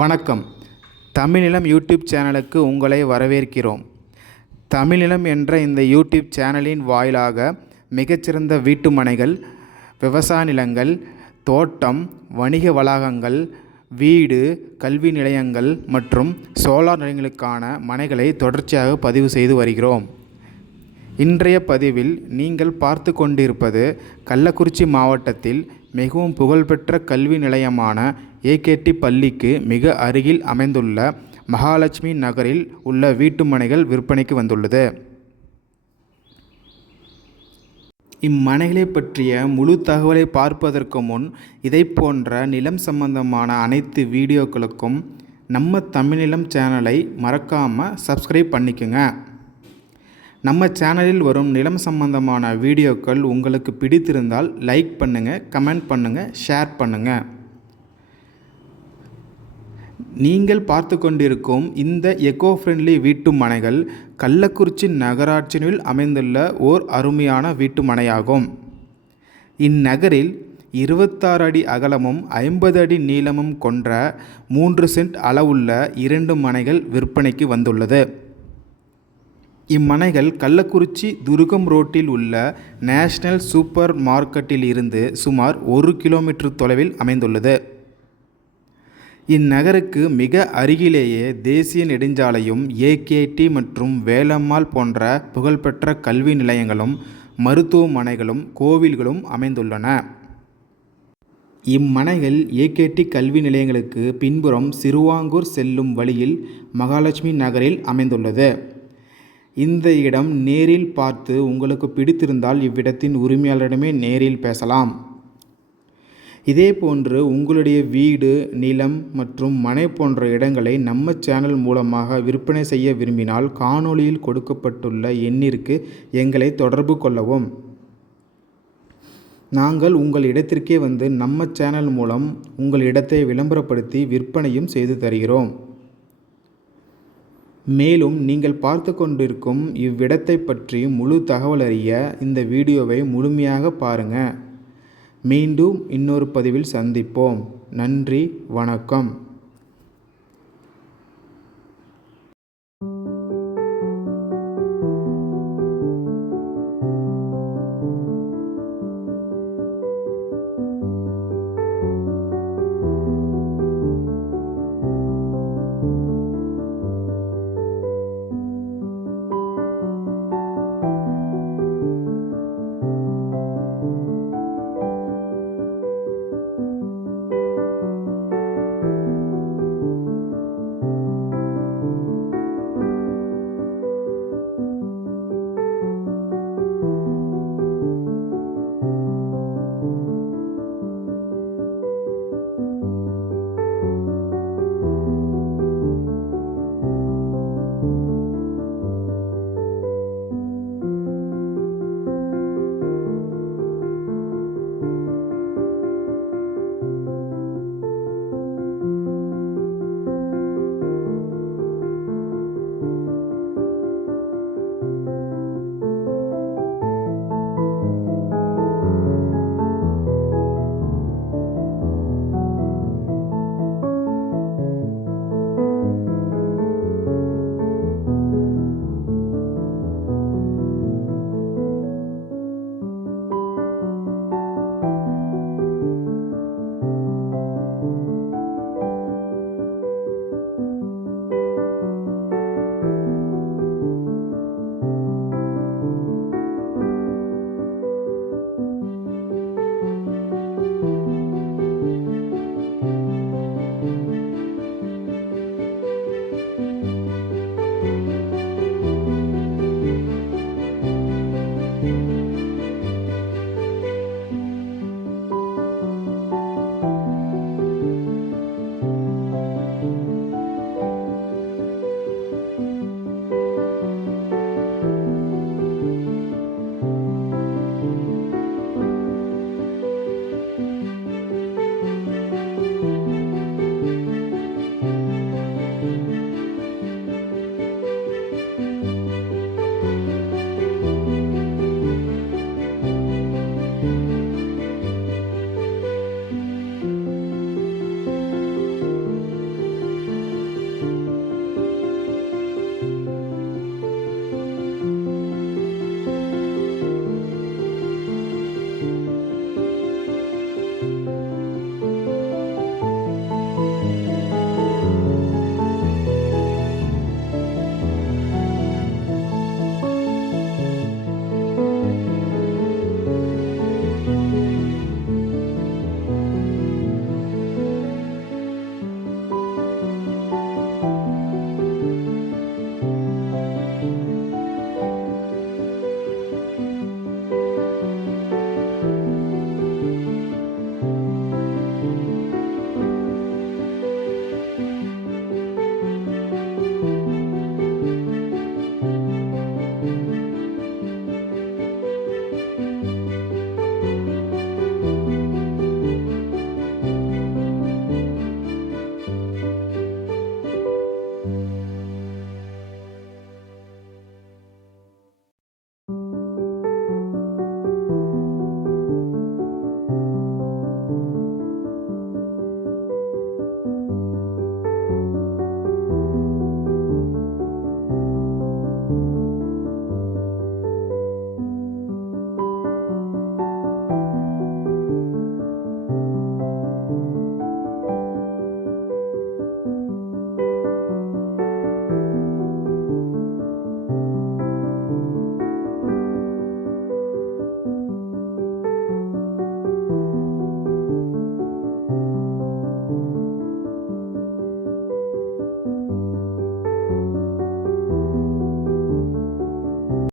வணக்கம். தமிழ்நிலம் யூடியூப் சேனலுக்கு உங்களை வரவேற்கிறோம். தமிழ்நிலம் என்ற இந்த யூடியூப் சேனலின் வாயிலாக மிகச்சிறந்த வீட்டுமனைகள், விவசாய நிலங்கள், தோட்டம், வணிக வளாகங்கள், வீடு, கல்வி நிலையங்கள் மற்றும் சோலார் நிலையங்களுக்கான மனைகளை தொடர்ச்சியாக பதிவு செய்து வருகிறோம். இன்றைய பதிவில் நீங்கள் பார்த்து கொண்டிருப்பது கள்ளக்குறிச்சி மாவட்டத்தில் மிகவும் புகழ்பெற்ற கல்வி நிலையமான ஏகேடி பள்ளிக்கு மிக அருகில் அமைந்துள்ள மகாலட்சுமி நகரில் உள்ள வீட்டுமனைகள் விற்பனைக்கு வந்துள்ளது. இம்மனைகளை பற்றிய முழு தகவலை பார்ப்பதற்கு முன் இதை போன்ற நிலம் சம்பந்தமான அனைத்து வீடியோக்களுக்கும் நம்ம தமிழ்நிலம் சேனலை மறக்காமல் சப்ஸ்கிரைப் பண்ணிக்கோங்க. நம்ம சேனலில் வரும் நிலம் சம்பந்தமான வீடியோக்கள் உங்களுக்கு பிடித்திருந்தால் லைக் பண்ணுங்கள், கமெண்ட் பண்ணுங்கள், ஷேர் பண்ணுங்கள். நீங்கள் பார்த்து கொண்டிருக்கும் இந்த எக்கோ ஃப்ரெண்ட்லி வீட்டு மனைகள் கள்ளக்குறிச்சி நகராட்சியில் அமைந்துள்ள ஓர் அருமையான வீட்டு மனையாகும். இந்நகரில் 26 அடி அகலமும் 50 அடி நீளமும் கொண்ட 3 சென்ட் அளவுள்ள 2 மனைகள் விற்பனைக்கு வந்துள்ளது. இம்மனைகள் கள்ளக்குறிச்சி துருகம் ரோட்டில் உள்ள நேஷனல் சூப்பர் மார்க்கெட்டில் இருந்து சுமார் 1 கிலோமீட்டர் தொலைவில் அமைந்துள்ளது. இந்நகருக்கு மிக அருகிலேயே தேசிய நெடுஞ்சாலையும், ஏகேடி மற்றும் வேலம்மாள் போன்ற புகழ்பெற்ற கல்வி நிலையங்களும், மருத்துவமனைகளும், கோவில்களும் அமைந்துள்ளன. இம்மனைகள் ஏகேடி கல்வி நிலையங்களுக்கு பின்புறம் சிறுவாங்கூர் செல்லும் வழியில் மகாலட்சுமி நகரில் அமைந்துள்ளது. இந்த இடம் நேரில் பார்த்து உங்களுக்கு பிடித்திருந்தால் இவ்விடத்தின் உரிமையாளரிடமே நேரில் பேசலாம். இதேபோன்று உங்களுடைய வீடு, நிலம் மற்றும் மனை போன்ற இடங்களை நம்ம சேனல் மூலமாக விற்பனை செய்ய விரும்பினால் காணொளியில் கொடுக்கப்பட்டுள்ள எண்ணிற்கு எங்களை தொடர்பு கொள்ளவும். நாங்கள் உங்கள் இடத்திற்கே வந்து நம்ம சேனல் மூலம் உங்கள் இடத்தை விளம்பரப்படுத்தி விற்பனையும் செய்து தருகிறோம். மேலும் நீங்கள் பார்த்து கொண்டிருக்கும் இவ்விடத்தை பற்றி முழு தகவல் அறிய இந்த வீடியோவை முழுமையாக பாருங்கள். மீண்டும் இன்னொரு பதிவில் சந்திப்போம். நன்றி, வணக்கம்.